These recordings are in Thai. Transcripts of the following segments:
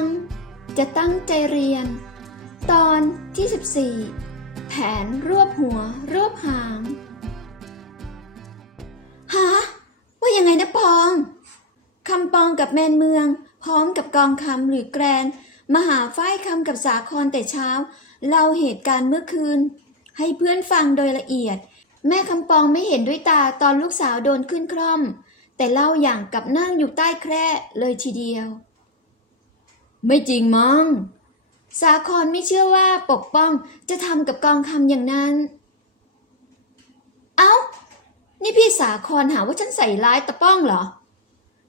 งจะตั้งใจเรียนตอนที่14แผนรวบหัวรวบหางฮะว่ายังไงนะปองคำปองกับแมนเมืองพร้อมกับกองคำหรือแกรนมาหาฝ้ายคำกับสาครแต่เช้าเล่าเหตุการณ์เมื่อคืนให้เพื่อนฟังโดยละเอียดแม่คำปองไม่เห็นด้วยตาตอนลูกสาวโดนขึ้นคร่อมแต่เล่าอย่างกับนั่งอยู่ใต้แคร่เลยทีเดียวไม่จริงมั้งสาครไม่เชื่อว่าปกป้องจะทำกับกองคำอย่างนั้นเอ้านี่พี่สาครหาว่าฉันใส่ร้ายตะป้องเหรอ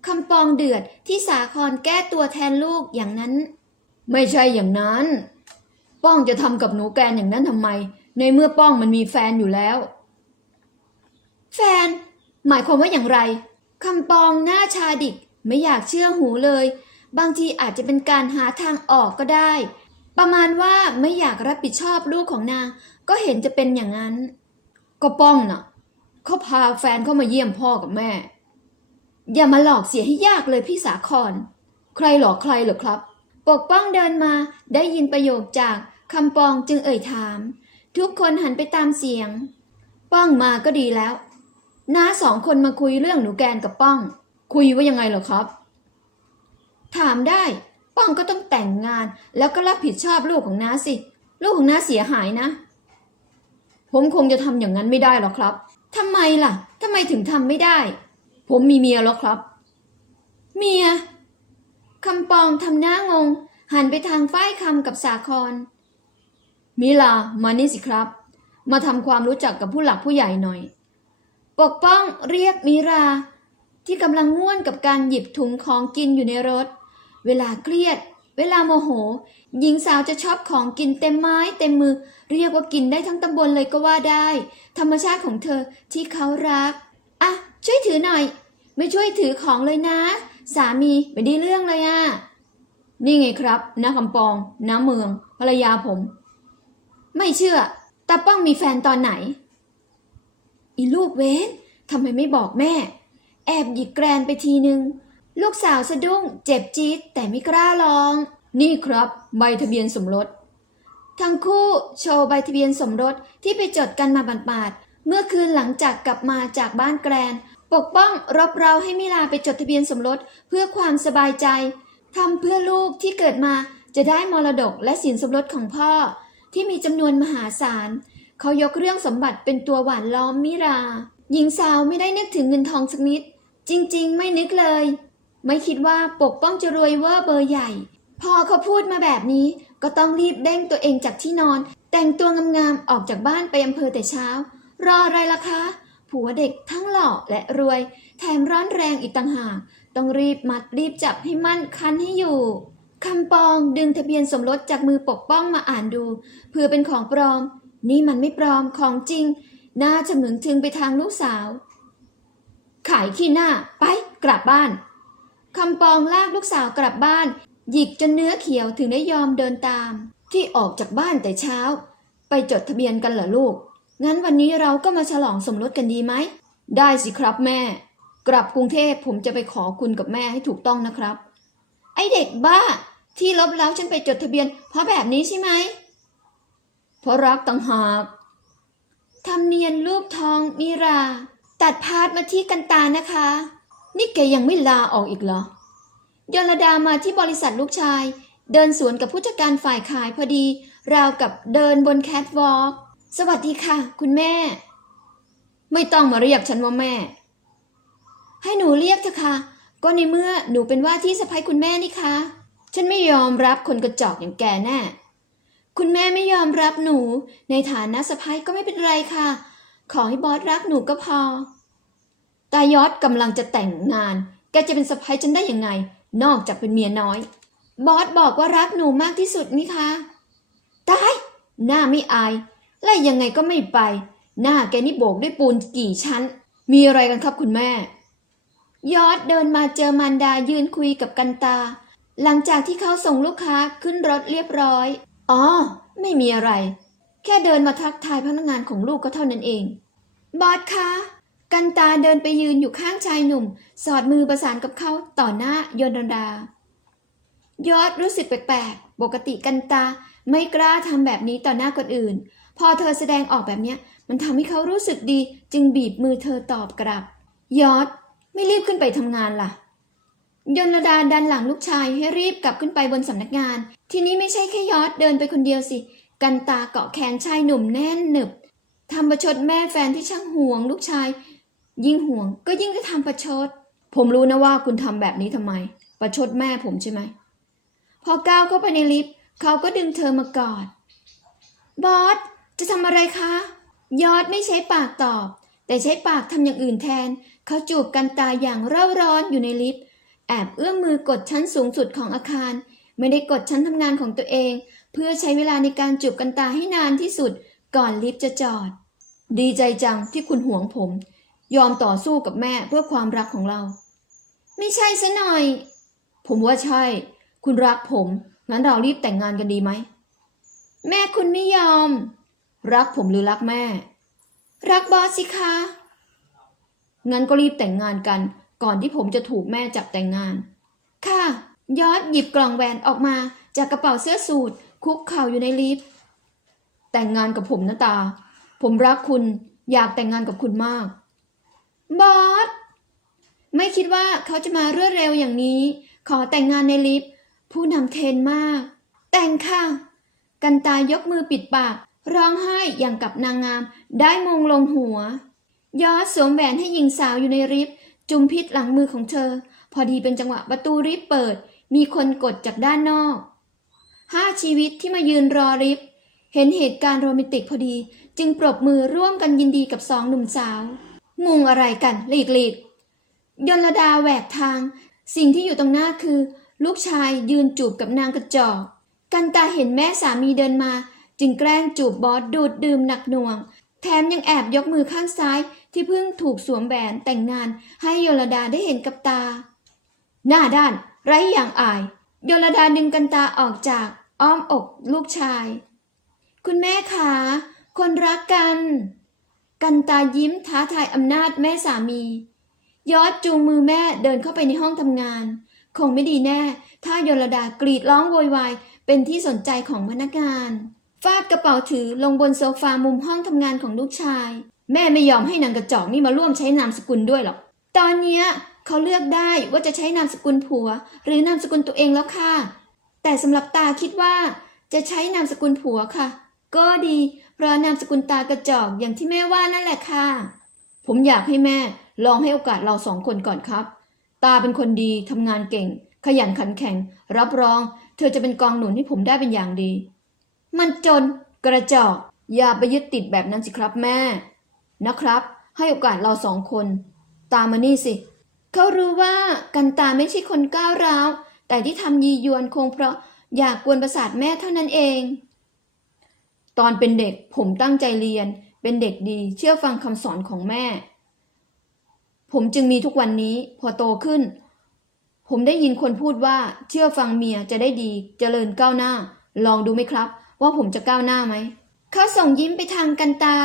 คำปองเดือดที่สาครแก้ตัวแทนลูกอย่างนั้นไม่ใช่อย่างนั้นป้องจะทำกับหนูแกนอย่างนั้นทำไมในเมื่อป้องมันมีแฟนอยู่แล้วแฟนหมายความว่าอย่างไรคำปองหน้าชาดิกไม่อยากเชื่อหูเลยบางทีอาจจะเป็นการหาทางออกก็ได้ประมาณว่าไม่อยากรับผิดชอบลูกของนางก็เห็นจะเป็นอย่างนั้นก็ป้องน่ะเขาพาแฟนเข้ามาเยี่ยมพ่อกับแม่อย่ามาหลอกเสียให้ยากเลยพี่สาครใครหลอกใครเหรอครับปกป้องเดินมาได้ยินประโยคจากคำปองจึงเอ่ยถามทุกคนหันไปตามเสียงป้องมาก็ดีแล้วน้าสองคนมาคุยเรื่องหนูแกนกับป้องคุยว่ายังไงเหรอครับถามได้ป้องก็ต้องแต่งงานแล้วก็รับผิดชอบลูกของน้าสิลูกของน้าเสียหายนะผมคงจะทำอย่างนั้นไม่ได้หรอกครับทำไมล่ะทำไมถึงทำไม่ได้ผมมีเมียแล้วครับเมียคำปองทำหน้างงหันไปทางฝ้ายคำกับสาครมิลามานี่สิครับมาทำความรู้จักกับผู้หลักผู้ใหญ่หน่อยปกป้องเรียกมิราที่กำลังง่วนกับการหยิบถุงของกินอยู่ในรถเวลาเครียดเวลาโมโหหญิงสาวจะชอบของกินเต็มไม้เต็มมือเรียกว่ากินได้ทั้งตำบลเลยก็ว่าได้ธรรมชาติของเธอที่เขารักอ่ะช่วยถือหน่อยไม่ช่วยถือของเลยนะสามีไม่ได้เรื่องเลยอ่ะนี่ไงครับน้าคำปองน้าเมืองภรรยาผมไม่เชื่อตาป้องมีแฟนตอนไหนอีลูกเว้นทำไมไม่บอกแม่แอบหยิกแกรนไปทีนึงลูกสาวสะดุ้งเจ็บจี๊ดแต่ไม่กล้าลองนี่ครับใบทะเบียนสมรสทั้งคู่โชว์ใบทะเบียนสมรสที่ไปจดกันมาบาดๆเมื่อคืนหลังจากกลับมาจากบ้านแกรนปกป้องรบเร้าให้มิลาไปจดทะเบียนสมรสเพื่อความสบายใจทำเพื่อลูกที่เกิดมาจะได้มรดกและสินสมรสของพ่อที่มีจำนวนมหาศาลเขายกเรื่องสมบัติเป็นตัวหวานล้อมมิราหญิงสาวไม่ได้นึกถึงเงินทองสักนิดจริงๆไม่นึกเลยไม่คิดว่าปกป้องจะรวยเวอร์เบอร์ใหญ่พอเขาพูดมาแบบนี้ก็ต้องรีบเด้งตัวเองจากที่นอนแต่งตัวงามๆออกจากบ้านไปอำเภอแต่เช้ารออะไรล่ะคะผัวเด็กทั้งหล่อและรวยแถมร้อนแรงอีกต่างหากต้องรีบมัดรีบจับให้มั่นคันให้อยู่คำปองดึงทะเบียนสมรสจากมือปกป้องมาอ่านดูเพื่อเป็นของปลอมนี่มันไม่ปลอมของจริงน่าจะเหมือนถึงไปทางลูกสาวขายขี้หน้าไปกลับบ้านคำปองลากลูกสาวกลับบ้านหยิกจนเนื้อเขียวถึงได้ยอมเดินตามที่ออกจากบ้านแต่เช้าไปจดทะเบียนกันเหรอลูกงั้นวันนี้เราก็มาฉลองสมรสกันดีไหมได้สิครับแม่กลับกรุงเทพผมจะไปขอคุณกับแม่ให้ถูกต้องนะครับไอเด็กบ้าที่ลบเล้าฉันไปจดทะเบียนเพราะแบบนี้ใช่ไหมเพราะรักต่างหากทำเนียนรูปทองมิราตัดพาดมาที่กันตานะคะนี่แกยังไม่ลาออกอีกเหรอยลดามาที่บริษัทลูกชายเดินสวนกับผู้จัดการฝ่ายขายพอดีราวกับเดินบนแคทวอล์กสวัสดีค่ะคุณแม่ไม่ต้องมาเรียกฉันว่าแม่ให้หนูเรียกเถอะค่ะก็ในเมื่อหนูเป็นว่าที่สะใภ้คุณแม่นี่คะฉันไม่ยอมรับคนกระจอกอย่างแกแน่คุณแม่ไม่ยอมรับหนูในฐานะสะใภ้ก็ไม่เป็นไรค่ะขอให้บอสรักหนูก็พอตายอดกำลังจะแต่งงานแกจะเป็นสะใภ้ฉันได้ยังไงนอกจากเป็นเมียน้อยบอสบอกว่ารักหนูมากที่สุดนี่คะตายหน้าไม่อายไล่ยังไงก็ไม่ไปหน้าแกนี่โบกด้วยปูนกี่ชั้นมีอะไรกันครับคุณแม่ยอดเดินมาเจอมารดายืนคุยกับกันตาหลังจากที่เขาส่งลูกค้าขึ้นรถเรียบร้อยอ๋อไม่มีอะไรแค่เดินมาทักทายพนักงานของลูกก็เท่านั้นเองบอสคะกันตาเดินไปยืนอยู่ข้างชายหนุ่มสอดมือประสานกับเขาต่อหน้ายนดา ยอดรู้สึกแปลกๆปกติกันตาไม่กล้าทำแบบนี้ต่อหน้าคนอื่นพอเธอแสดงออกแบบเนี้ยมันทำให้เขารู้สึกดีจึงบีบมือเธอตอบกลับยอดไม่รีบขึ้นไปทำงานล่ะยนดาดันหลังลูกชายให้รีบกลับขึ้นไปบนสำนักงานทีนี้ไม่ใช่แค่ยอดเดินไปคนเดียวสิกันตาเกาะแขนชายหนุ่มแน่นหนึบทำประชดแม่แฟนที่ช่างห่วงลูกชายยิ่งห่วงก็ยิ่งจะทำประชดผมรู้นะว่าคุณทำแบบนี้ทำไมประชดแม่ผมใช่ไหมพอก้าวเข้าไปในลิฟต์เขาก็ดึงเธอมากอดบอสจะทำอะไรคะยอดไม่ใช้ปากตอบแต่ใช้ปากทำอย่างอื่นแทนเขาจูบกันตาอย่างเร่าร้อนอยู่ในลิฟต์แอบเอื้อมมือกดชั้นสูงสุดของอาคารไม่ได้กดชั้นทำงานของตัวเองเพื่อใช้เวลาในการจูบกันตาให้นานที่สุดก่อนลิฟต์จะจอดดีใจจังที่คุณห่วงผมยอมต่อสู้กับแม่เพื่อความรักของเราไม่ใช่ซะหน่อยผมว่าใช่คุณรักผมงั้นเรารีบแต่งงานกันดีไหมแม่คุณไม่ยอมรักผมหรือรักแม่รักบอสสิคะงั้นก็รีบแต่งงานกันก่อนที่ผมจะถูกแม่จับแต่งงานค่ะยอดหยิบกล่องแหวนออกมาจากกระเป๋าเสื้อสูทคุกเข่าอยู่ในลิฟต์แต่งงานกับผมนะตาผมรักคุณอยากแต่งงานกับคุณมากบอสไม่คิดว่าเขาจะมารวดเร็วอย่างนี้ขอแต่งงานในลิฟต์ผู้นำเทรนมากแต่งค่ะกันตายกมือปิดปากร้องไห้อย่างกับนางงามได้มงลงหัวยอดสวมแหวนให้หญิงสาวอยู่ในลิฟต์จุมพิษหลังมือของเธอพอดีเป็นจังหวะประตูลิฟต์เปิดมีคนกดจากด้านนอก5 ชีวิตที่มายืนรอลิฟต์เห็นเหตุการณ์โรแมนติกพอดีจึงปรบมือร่วมกันยินดีกับ2 หนุ่มสาวงงอะไรกันหลีกยลดาแหวกทางสิ่งที่อยู่ตรงหน้าคือลูกชายยืนจูบกับนางกระจอกกันตาเห็นแม่สามีเดินมาจึงแกล้งจูบบอสดูดดื่มหนักหน่วงแถมยังแอบยกมือข้างซ้ายที่เพิ่งถูกสวมแหวนแต่งงานให้ยลดาได้เห็นกับตาหน้าด้านไร้อย่างอายยลดาดึงกันตาออกจากอ้อมอกลูกชายคุณแม่ขาคนรักกันตายิ้มท้าทายอำนาจแม่สามียอดจูงมือแม่เดินเข้าไปในห้องทำงานคงไม่ดีแน่ถ้ายลดากรีดร้องโวยวายเป็นที่สนใจของพนักงานฟาดกระเป๋าถือลงบนโซฟามุมห้องทำงานของลูกชายแม่ไม่ยอมให้นางกระจอกนี่มาร่วมใช้นามสกุลด้วยหรอกตอนเนี้ยเขาเลือกได้ว่าจะใช้นามสกุลผัวหรือนามสกุลตัวเองแล้วค่ะแต่สำหรับตาคิดว่าจะใช้นามสกุลผัวค่ะก็ดีเพราะนามสกุลตากระจอกอย่างที่แม่ว่านั่นแหละค่ะผมอยากให้แม่ลองให้โอกาสเรา2 คนก่อนครับตาเป็นคนดีทำงานเก่งขยันขันแข็งรับรองเธอจะเป็นกองหนุนให้ผมได้เป็นอย่างดีมันจนกระจอกอย่าไปยึดติดแบบนั้นสิครับแม่นะครับให้โอกาสเรา2 คนตามมานี่สิเขารู้ว่ากันตาไม่ใช่คนก้าวร้าวแต่ที่ทำยียวนคงเพราะอยากกวนประสาทแม่เท่านั้นเองตอนเป็นเด็กผมตั้งใจเรียนเป็นเด็กดีเชื่อฟังคำสอนของแม่ผมจึงมีทุกวันนี้พอโตขึ้นผมได้ยินคนพูดว่าเชื่อฟังเมียจะได้ดีเจริญก้าวหน้าลองดูไหมครับว่าผมจะก้าวหน้าไหมเขาส่งยิ้มไปทางกันตา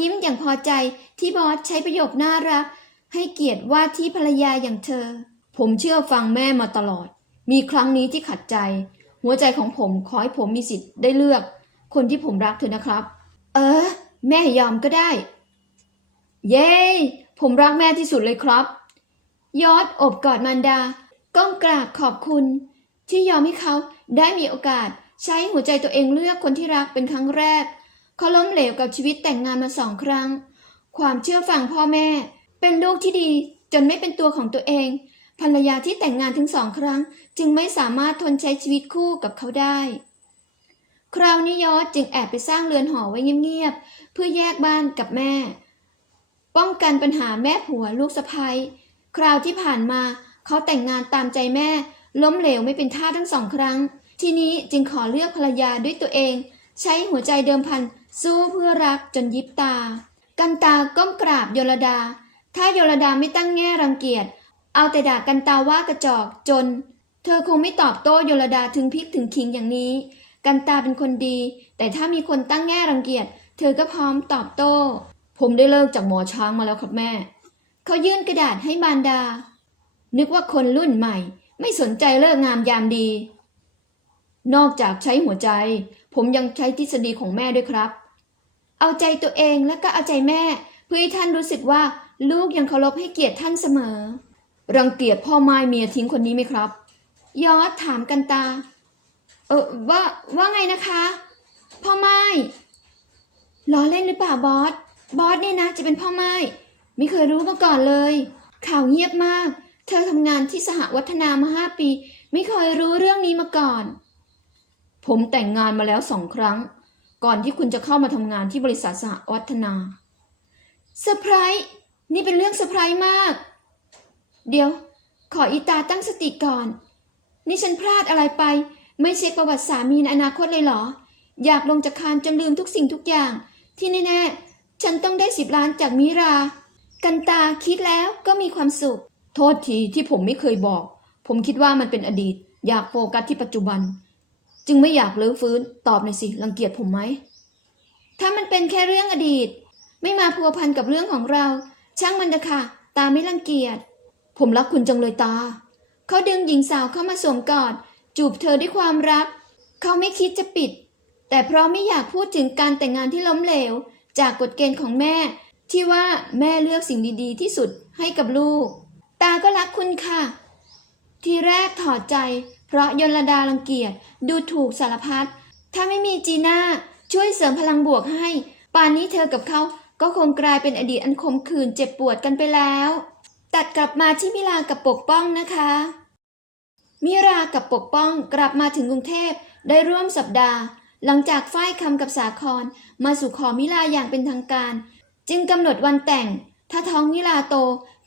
ยิ้มอย่างพอใจที่บอสใช้ประโยคน่ารักให้เกียรติว่าที่ภรรยาอย่างเธอผมเชื่อฟังแม่มาตลอดมีครั้งนี้ที่ขัดใจหัวใจของผมขอให้ผมมีสิทธิ์ได้เลือกคนที่ผมรักเธอนะครับแม่ยอมก็ได้เย้ผมรักแม่ที่สุดเลยครับยอดอบกอดมารดาก้มกราบขอบคุณที่ยอมให้เขาได้มีโอกาสใช้หัวใจตัวเองเลือกคนที่รักเป็นครั้งแรกเขาล้มเหลวกับชีวิตแต่งงานมา2 ครั้งความเชื่อฟังพ่อแม่เป็นลูกที่ดีจนไม่เป็นตัวของตัวเองภรรยาที่แต่งงานถึง2 ครั้งจึงไม่สามารถทนใช้ชีวิตคู่กับเขาได้คราวนี้ยอดจึงแอบไปสร้างเรือนหอไว้เงียบๆเพื่อแยกบ้านกับแม่ป้องกันปัญหาแม่ผัวลูกสะใภ้คราวที่ผ่านมาเขาแต่งงานตามใจแม่ล้มเหลวไม่เป็นท่าทั้ง2 ครั้งทีนี้จึงขอเลือกภรรยาด้วยตัวเองใช้หัวใจเดิมพันสู้เพื่อรักจนยิบตากันตาก้มกราบยลดาถ้ายลดาไม่ตั้งแง่รังเกียจเอาแต่ด่ากันตาว่ากระจอกจนเธอคงไม่ตอบโต้ยลดาถึงพริกถึงขิงอย่างนี้กันตาเป็นคนดีแต่ถ้ามีคนตั้งแง่รังเกียจเธอก็พร้อมตอบโต้ผมได้เลิกจากหมอช้างมาแล้วครับแม่เขายื่นกระดาษให้มารดานึกว่าคนรุ่นใหม่ ไม่สนใจเลิกงามยามดีนอกจากใช้หัวใจผมยังใช้ทฤษฎีของแม่ด้วยครับเอาใจตัวเองและก็เอาใจแม่เพื่อให้ท่านรู้สึกว่าลูกยังเคารพให้เกียรติท่านเสมอรังเกียจพ่อไม้เมียทิ้งคนนี้ไหมครับยอดถามกันตาว่าไงนะคะพ่อไม้ล้อเล่นหรือเปล่าบอสเนี่ยนะจะเป็นพ่อไม้ไม่เคยรู้มาก่อนเลยข่าวเงียบมากเธอทำงานที่สหวัฒนามา5 ปีไม่เคยรู้เรื่องนี้มาก่อนผมแต่งงานมาแล้ว2 ครั้งก่อนที่คุณจะเข้ามาทำงานที่บริษัทสหวัฒนาเซอร์ไพรส์นี่เป็นเรื่องเซอร์ไพรส์มากเดี๋ยวขออีตาตั้งสติก่อนนี่ฉันพลาดอะไรไปไม่เช็คประวัติสามีในอนาคตเลยเหรออยากลงจากคานจนลืมทุกสิ่งทุกอย่างที่แน่ๆฉันต้องได้10 ล้านจากมิรากันตาคิดแล้วก็มีความสุขโทษทีที่ผมไม่เคยบอกผมคิดว่ามันเป็นอดีตอยากโฟกัสที่ปัจจุบันจึงไม่อยากรื้อฟื้นตอบหน่อยสิรังเกียจผมไหมถ้ามันเป็นแค่เรื่องอดีตไม่มาพัวพันกับเรื่องของเราช่างมันเถอะค่ะตาไม่รังเกียจผมรักคุณจังเลยตาเขาดึงหญิงสาวเข้ามาสวมกอดจูบเธอด้วยความรักเขาไม่คิดจะปิดแต่เพราะไม่อยากพูดถึงการแต่งงานที่ล้มเหลวจากกฎเกณฑ์ของแม่ที่ว่าแม่เลือกสิ่งดีๆที่สุดให้กับลูกตาก็รักคุณค่ะทีแรกถอดใจเพราะยลดารังเกียจดูถูกสารพัดถ้าไม่มีจีน่าช่วยเสริมพลังบวกให้ป่านนี้เธอกับเขาก็คงกลายเป็นอดีตอันขมขื่นเจ็บปวดกันไปแล้วตัดกลับมาที่มิลากับปกป้องนะคะมิรากับปกป้องกลับมาถึงกรุงเทพได้ร่วมสัปดาห์หลังจากฝ้ายคำกับสาครมาสู่ขอมิลาอย่างเป็นทางการจึงกำหนดวันแต่งถ้าท้องมิลาโต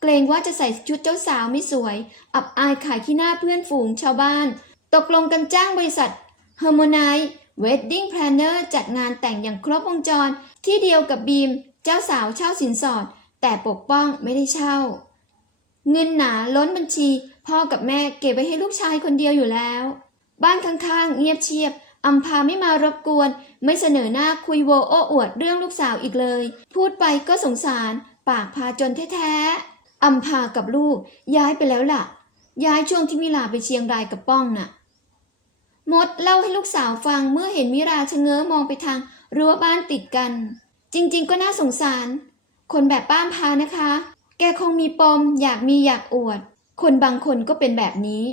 เกรงว่าจะใส่ชุดเจ้าสาวไม่สวยอับอายขายขี้หน้าเพื่อนฝูงชาวบ้านตกลงกันจ้างบริษัท Harmonite Wedding Planner จัดงานแต่งอย่างครบวงจรที่เดียวกับบีมเจ้าสาวเช่าสินสอดแต่ปกป้องไม่ได้เช่าเงินหนาล้นบัญชีพ่อกับแม่เก็บไว้ให้ลูกชายคนเดียวอยู่แล้วบ้านข้างๆเงียบเชียบอำพาไม่มารบกวนไม่เสนอหน้าคุยโวโอ้อวดเรื่องลูกสาวอีกเลยพูดไปก็สงสารปากพาจนแท้ๆอำพากับลูกย้ายไปแล้วล่ะย้ายช่วงที่มิลาไปเชียงรายกับป้องน่ะมดเล่าให้ลูกสาวฟังเมื่อเห็นมิราชะเง้อมองไปทางรั้วบ้านติดกันจริงๆก็น่าสงสารคนแบบป้ามพานะคะแกคงมีปมอยากมีอยากอวดคนบางคนก็เป็นแบบนี้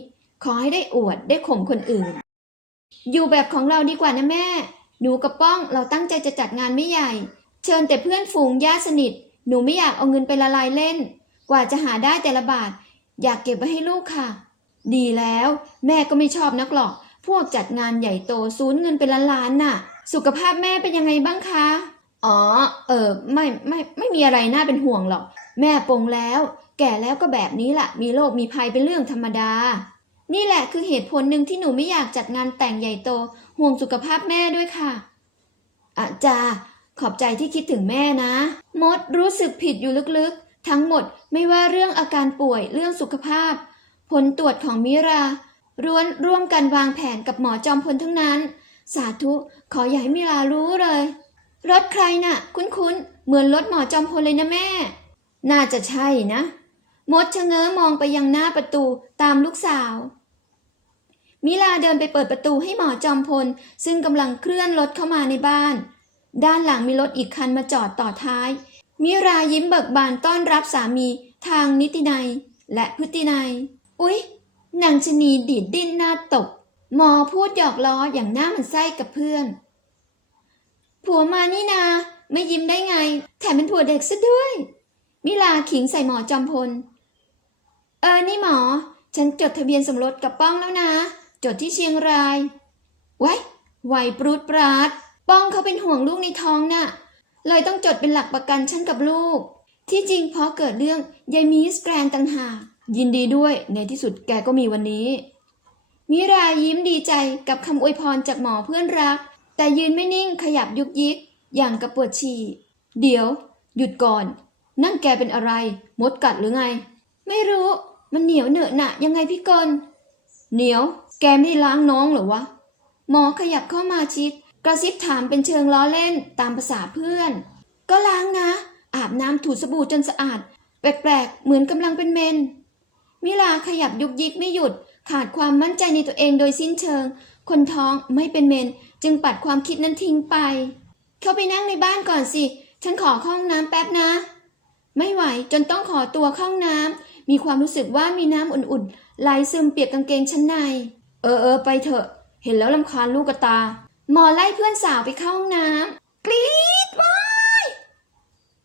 ขอให้ได้อวดได้ข่มคนอื่นอยู่แบบของเราดีกว่านะแม่หนูกับป้องเราตั้งใจจะจัดงานไม่ใหญ่เชิญแต่เพื่อนฝูงญาติสนิทหนูไม่อยากเอาเงินไปละลายเล่นกว่าจะหาได้แต่ละบาทอยากเก็บไว้ให้ลูกค่ะดีแล้วแม่ก็ไม่ชอบนักหรอกพวกจัดงานใหญ่โตสูญเงินเป็นล้านๆน่ะสุขภาพแม่เป็นยังไงบ้างคะอ๋อไม่มีอะไรน่าเป็นห่วงหรอกแม่ปลงแล้วแก่แล้วก็แบบนี้แหละมีโรคมีภัยเป็นเรื่องธรรมดานี่แหละคือเหตุผลหนึ่งที่หนูไม่อยากจัดงานแต่งใหญ่โตห่วงสุขภาพแม่ด้วยค่ะจ้าขอบใจที่คิดถึงแม่นะมดรู้สึกผิดอยู่ลึกๆทั้งหมดไม่ว่าเรื่องอาการป่วยเรื่องสุขภาพผลตรวจของมิราร่วมกันวางแผนกับหมอจอมพลทั้งนั้นสาธุขออย่าให้มิรารู้เลยรถใครน่ะคุ้นๆเหมือนรถหมอจอมพลเลยนะแม่น่าจะใช่นะมดชะเง้อมองไปยังหน้าประตูตามลูกสาวมิลาเดินไปเปิดประตูให้หมอจอมพลซึ่งกำลังเคลื่อนรถเข้ามาในบ้านด้านหลังมีรถอีกคันมาจอดต่อท้ายมิรายิ้มเบิกบานต้อนรับสามีทางนิตินัยและพฤตินัยอุ๊ยนางชะนีดีดดิ้นหน้าตกหมอพูดหยอกล้ออย่างหน้าหมันไส้กับเพื่อนผัวมานี่นาไม่ยิ้มได้ไงแถมเป็นผัวเด็กซะด้วยมิลาขิงใส่หมอจอมพลนี่หมอฉันจดทะเบียนสมรสกับป้องแล้วนะจดที่เชียงรายไว้ไวปรูดปราดป้องเขาเป็นห่วงลูกในท้องน่ะเลยต้องจดเป็นหลักประกันฉันกับลูกที่จริงเพราะเกิดเรื่องยายมีสแกรนต่างหากยินดีด้วยในที่สุดแกก็มีวันนี้มิรายิ้มดีใจกับคำอวยพรจากหมอเพื่อนรักแต่ยืนไม่นิ่งขยับยุกยิกอย่างกับปวดฉี่เดี๋ยวหยุดก่อนนั่นแกเป็นอะไรมดกัดหรือไงไม่รู้มันเหนียวเหนอะหนะยังไงพี่กลเหนียวแกไม่ได้ล้างน้องเหรอวะหมอขยับเข้ามาชิดกระซิบถามเป็นเชิงล้อเล่นตามภาษาเพื่อนก็ล้างนะอาบน้ำถูสบู่จนสะอาดแปลกๆเหมือนกำลังเป็นเมนมิลาขยับยุกยิกไม่หยุด ขาดความมั่นใจในตัวเองโดยสิ้นเชิงคนท้องไม่เป็นเมนจึงปัดความคิดนั้นทิ้งไปเข้าไปนั่งในบ้านก่อนสิฉันขอเข้าห้องน้ำแป๊บนะไม่ไหวจนต้องขอตัวเข้าห้องน้ำมีความรู้สึกว่ามีน้ำอุ่นๆไหลซึมเปียกกางเกงชั้นในไปเถอะเห็นแล้วรำคาญลูกกระตาหมอไล่เพื่อนสาวไปเข้าห้องน้ำกรี๊ดว้าย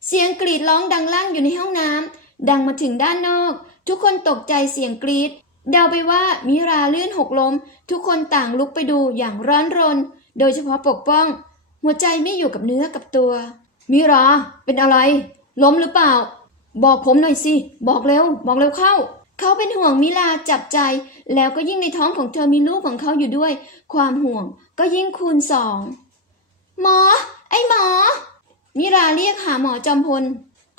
เสียงกรีดร้องดังลั่นอยู่ในห้องน้ำดังมาถึงด้านนอกทุกคนตกใจเสียงกรี๊ดเดาไปว่ามิราลื่นหกล้มทุกคนต่างลุกไปดูอย่างร้อนรนโดยเฉพาะปกป้องหัวใจไม่อยู่กับเนื้อกับตัวมิราเป็นอะไรล้มหรือเปล่าบอกผมหน่อยสิบอกเร็วเข้าเขาเป็นห่วงมิราจับใจแล้วก็ยิ่งในท้องของเธอมีลูกของเขาอยู่ด้วยความห่วงก็ยิ่งคูณสองหมอไอ้หมอมิราเรียกหาหมอจอมพล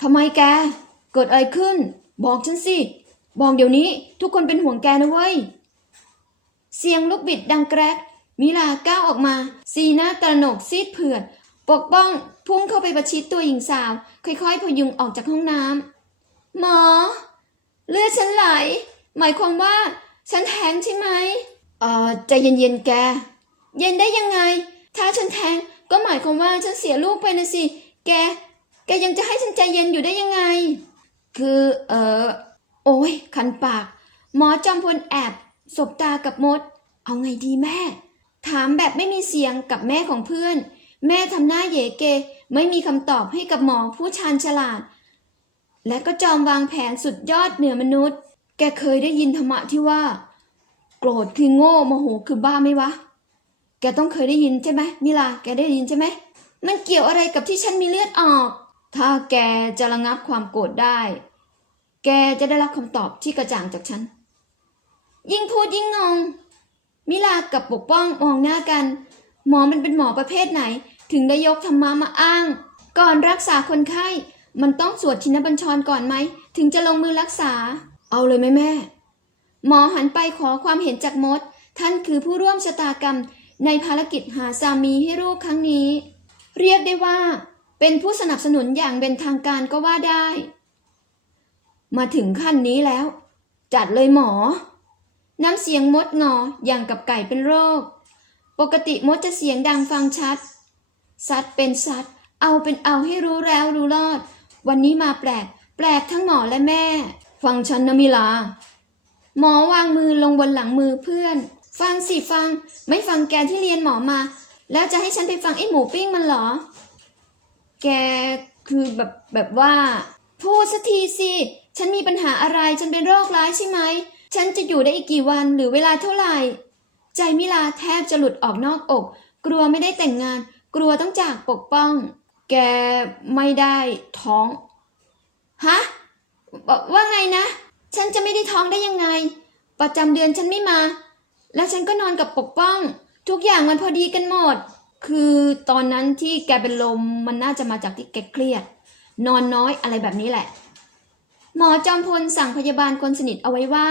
ทำไมแกเกิดอะไรขึ้นบอกฉันสิบอกเดี๋ยวนี้ทุกคนเป็นห่วงแกนะเว้ยเสียงลูกบิดดังแกรกมิราก้าวออกมาสีหน้าตระหนกซีดเผือดปกป้องพุ่งเข้าไปประชิดตัวหญิงสาวค่อยๆพยุงออกจากห้องน้ำหมอเลือดฉันไหลหมายความว่าฉันแท้งใช่ไหมใจเย็นๆแกเย็นได้ยังไงถ้าฉันแท้งก็หมายความว่าฉันเสียลูกไปนะสิแกยังจะให้ฉันใจเย็นอยู่ได้ยังไงคือโอ้ยคันปากหมอจอมพลแอบสบตากับมดเอาไงดีแม่ถามแบบไม่มีเสียงกับแม่ของเพื่อนแม่ทำหน้าเยเกไม่มีคำตอบให้กับหมอผู้ชาญฉลาดและก็จอมวางแผนสุดยอดเหนือมนุษย์แกเคยได้ยินธรรมะที่ว่าโกรธคือโง่โมโหคือบ้าไหมวะแกต้องเคยได้ยินใช่ไหมมิลาแกได้ยินใช่ไหมมันเกี่ยวอะไรกับที่ฉันมีเลือดออกถ้าแกจะระงับความโกรธได้แกจะได้รับคำตอบที่กระจ่างจากฉันยิ่งพูดยิ่งงงมิลากับปกป้องมองหน้ากันหมอมันเป็นหมอประเภทไหนถึงได้ยกธรรมะมาอ้างก่อนรักษาคนไข้มันต้องสวดชินบัญชรก่อนไหมถึงจะลงมือรักษาเอาเลยไหมแม่หมอหันไปขอความเห็นจากมดท่านคือผู้ร่วมชะตากรรมในภารกิจหาสามีให้ลูกครั้งนี้เรียกได้ว่าเป็นผู้สนับสนุนอย่างเป็นทางการก็ว่าได้มาถึงขั้นนี้แล้วจัดเลยหมอน้ำเสียงมดงออย่างกับไก่เป็นโรคปกติมดจะเสียงดังฟังชัดซัดเป็นซัดเอาเป็นเอาให้รู้แล้วรู้รอดวันนี้มาแปลกทั้งหมอและแม่ฟังฉันนะมิลาหมอวางมือลงบนหลังมือเพื่อนฟังสิฟังไม่ฟังแกที่เรียนหมอมาแล้วจะให้ฉันไปฟังไอ้หมูปิ้งมันเหรอแกคือแบบว่าพูดสักทีสิฉันมีปัญหาอะไรฉันเป็นโรคร้ายใช่ไหมฉันจะอยู่ได้อีกกี่วันหรือเวลาเท่าไหร่ใจมิลาแทบจะหลุดออกนอกอกกลัวไม่ได้แต่งงานกลัวต้องจากปกป้องแกไม่ได้ท้องฮะว่าไงนะฉันจะไม่ได้ท้องได้ยังไงประจำเดือนฉันไม่มาแล้วฉันก็นอนกับปกป้องทุกอย่างมันพอดีกันหมดคือตอนนั้นที่แกเป็นลมมันน่าจะมาจากที่แกเครียดนอนน้อยอะไรแบบนี้แหละหมอจอมพลสั่งพยาบาลคนสนิทเอาไว้ว่า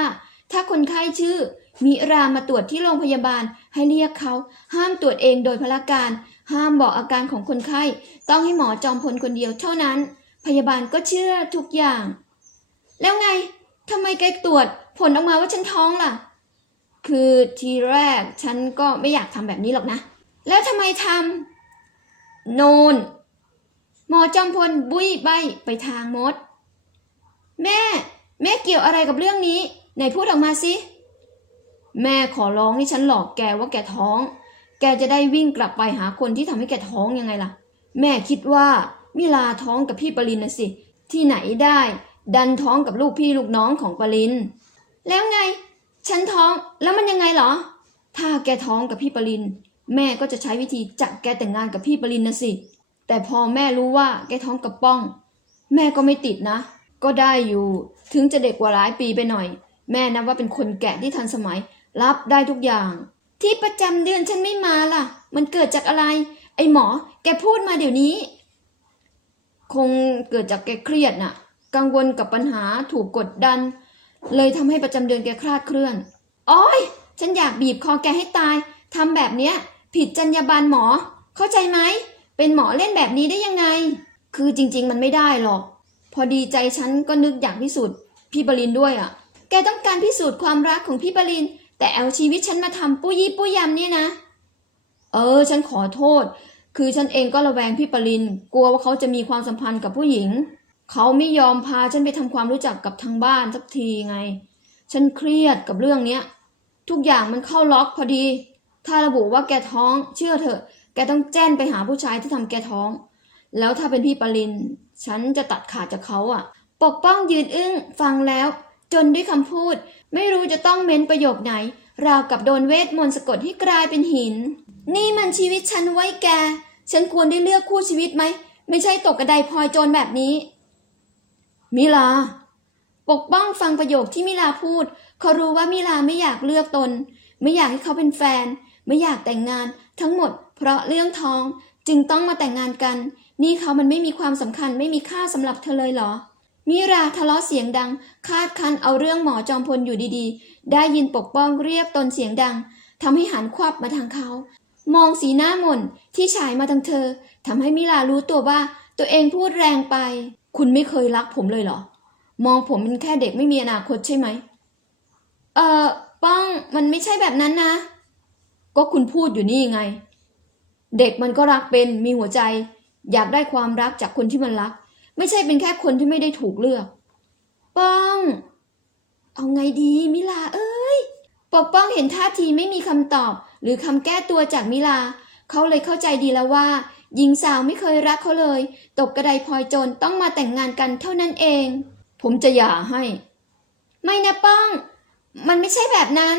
ถ้าคนไข้ชื่อมิรามาตรวจที่โรงพยาบาลให้เรียกเขาห้ามตรวจเองโดยพลการห้ามบอกอาการของคนไข้ต้องให้หมอจอมพลคนเดียวเท่านั้นพยาบาลก็เชื่อทุกอย่างแล้วไงทำไมแกตรวจผลออกมาว่าฉันท้องล่ะคือทีแรกฉันก็ไม่อยากทำแบบนี้หรอกนะแล้วทำไมทำโนนหมอจอมพลบุ้ยใบไปทางมดแม่เกี่ยวอะไรกับเรื่องนี้ไหนพูดออกมาสิแม่ขอร้องนี่ฉันหลอกแกว่าแกท้องแกจะได้วิ่งกลับไปหาคนที่ทำให้แกท้องยังไงล่ะแม่คิดว่ามิลาท้องกับพี่ปรินนะสิที่ไหนได้ดันท้องกับลูกพี่ลูกน้องของปรินแล้วไงฉันท้องแล้วมันยังไงเหรอถ้าแกท้องกับพี่ปรินแม่ก็จะใช้วิธีจับแกแต่งงานกับพี่ปรินนะสิแต่พอแม่รู้ว่าแกท้องกับป้องแม่ก็ไม่ติดนะก็ได้อยู่ถึงจะเด็กกว่าหลายปีไปหน่อยแม่นับว่าเป็นคนแก่ที่ทันสมัยรับได้ทุกอย่างที่ประจำเดือนฉันไม่มาล่ะมันเกิดจากอะไรไอ้หมอแกพูดมาเดี๋ยวนี้คงเกิดจากแกเครียดน่ะกังวลกับปัญหาถูกกดดันเลยทำให้ประจำเดือนแกคลาดเคลื่อนอ้อยฉันอยากบีบคอแกให้ตายทำแบบเนี้ยผิดจรรยาบรรณหมอเข้าใจไหมเป็นหมอเล่นแบบนี้ได้ยังไงคือจริงๆมันไม่ได้หรอกพอดีใจฉันก็นึกอยากพิสูจน์พี่ปรินด้วยอ่ะแกต้องการพิสูจน์ความรักของพี่ปริน แต่เอาชีวิตฉันมาทำปุ้ยี่ปุ้ยยำเนี่ยนะฉันขอโทษคือฉันเองก็ระแวงพี่ปรินกลัวว่าเขาจะมีความสัมพันธ์กับผู้หญิงเขาไม่ยอมพาฉันไปทำความรู้จักกับทางบ้านสักทีไงฉันเครียดกับเรื่องเนี้ยทุกอย่างมันเข้าล็อกพอดีถ้าระบุว่าแกท้องเชื่อเถอะแกต้องแจ้งไปหาผู้ชายที่ทำแกท้องแล้วถ้าเป็นพี่ปรินฉันจะตัดขาดจากเขาอ่ะปกป้องยืนอึ้งฟังแล้วจนด้วยคำพูดไม่รู้จะต้องเม้นประโยคไหนราวกับโดนเวทมนต์สะกดให้กลายเป็นหินนี่มันชีวิตฉันไว้แกฉันควรได้เลือกคู่ชีวิตไหมไม่ใช่ตกกระไดพลอยโจรแบบนี้มิลาปกป้องฟังประโยคที่มิลาพูดเขารู้ว่ามิลาไม่อยากเลือกตนไม่อยากให้เขาเป็นแฟนไม่อยากแต่งงานทั้งหมดเพราะเรื่องท้องจึงต้องมาแต่งงานกันนี่เขามันไม่มีความสำคัญไม่มีค่าสำหรับเธอเลยเหรอมิราทะเลาะเสียงดังคาดคั้นเอาเรื่องหมอจอมพลอยู่ดีๆได้ยินปกป้องเรียกตนเสียงดังทำให้หันควับมาทางเขามองสีหน้าหม่นที่ฉายมาทางเธอทำให้มิรารู้ตัวว่าตัวเองพูดแรงไปคุณไม่เคยรักผมเลยเหรอมองผมเป็นแค่เด็กไม่มีอนาคตใช่ไหมป้องมันไม่ใช่แบบนั้นนะก็คุณพูดอยู่นี่ไงเด็กมันก็รักเป็นมีหัวใจอยากได้ความรักจากคนที่มันรักไม่ใช่เป็นแค่คนที่ไม่ได้ถูกเลือกป้องเอาไงดีมิลาเอ้ยปกป้องเห็นท่าทีไม่มีคำตอบหรือคำแก้ตัวจากมิลาเขาเลยเข้าใจดีแล้วว่าหญิงสาวไม่เคยรักเขาเลยตกกระไดพลอยโจรต้องมาแต่งงานกันเท่านั้นเองผมจะหย่าให้ไม่นะป้องมันไม่ใช่แบบนั้น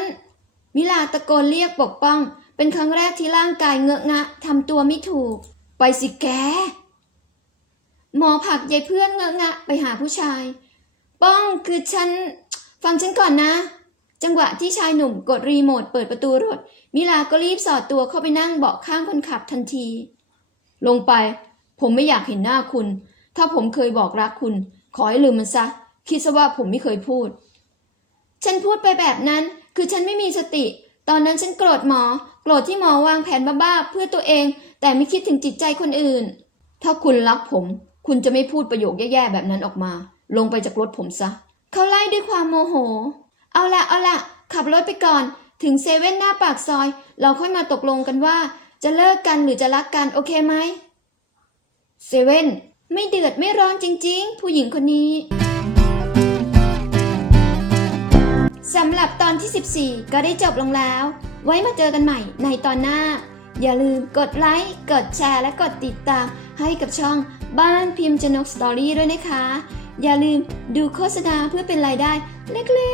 มิลาตะโกนเรียกปกป้องเป็นครั้งแรกที่ร่างกายเงอะงะทำตัวไม่ถูกไปสิแกหมอผลักยายเพื่อนเงอะงะไปหาผู้ชายป้องคือฉันฟังฉันก่อนนะจังหวะที่ชายหนุ่มกดรีโมทเปิดประตูรถมิลาก็รีบสอดตัวเข้าไปนั่งเบาะข้างคนขับทันทีลงไปผมไม่อยากเห็นหน้าคุณถ้าผมเคยบอกรักคุณขอให้ลืมมันซะคิดซะว่าผมไม่เคยพูดฉันพูดไปแบบนั้นคือฉันไม่มีสติตอนนั้นฉันโกรธหมอโกรธที่หมอวางแผนบ้าๆเพื่อตัวเองแต่ไม่คิดถึงจิตใจคนอื่นถ้าคุณรักผมคุณจะไม่พูดประโยคแย่ๆแบบนั้นออกมาลงไปจากรถผมซะเขาไล่ด้วยความโมโหเอาละขับรถไปก่อนถึงเซเว่นหน้าปากซอยเราค่อยมาตกลงกันว่าจะเลิกกันหรือจะรักกันโอเคไหมเซเว่นไม่เดือดไม่ร้อนจริงๆผู้หญิงคนนี้สำหรับตอนที่14ก็ได้จบลงแล้วไว้มาเจอกันใหม่ในตอนหน้าอย่าลืมกดไลค์กดแชร์และกดติดตามให้กับช่องบ้านพิมพ์ชนกสตอรี่ด้วยนะคะอย่าลืมดูโฆษณาเพื่อเป็นรายได้เล็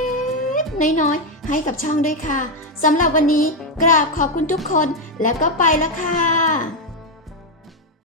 กๆน้อยๆให้กับช่องด้วยค่ะสำหรับวันนี้กราบขอบคุณทุกคนแล้วก็ไปแล้วค่ะ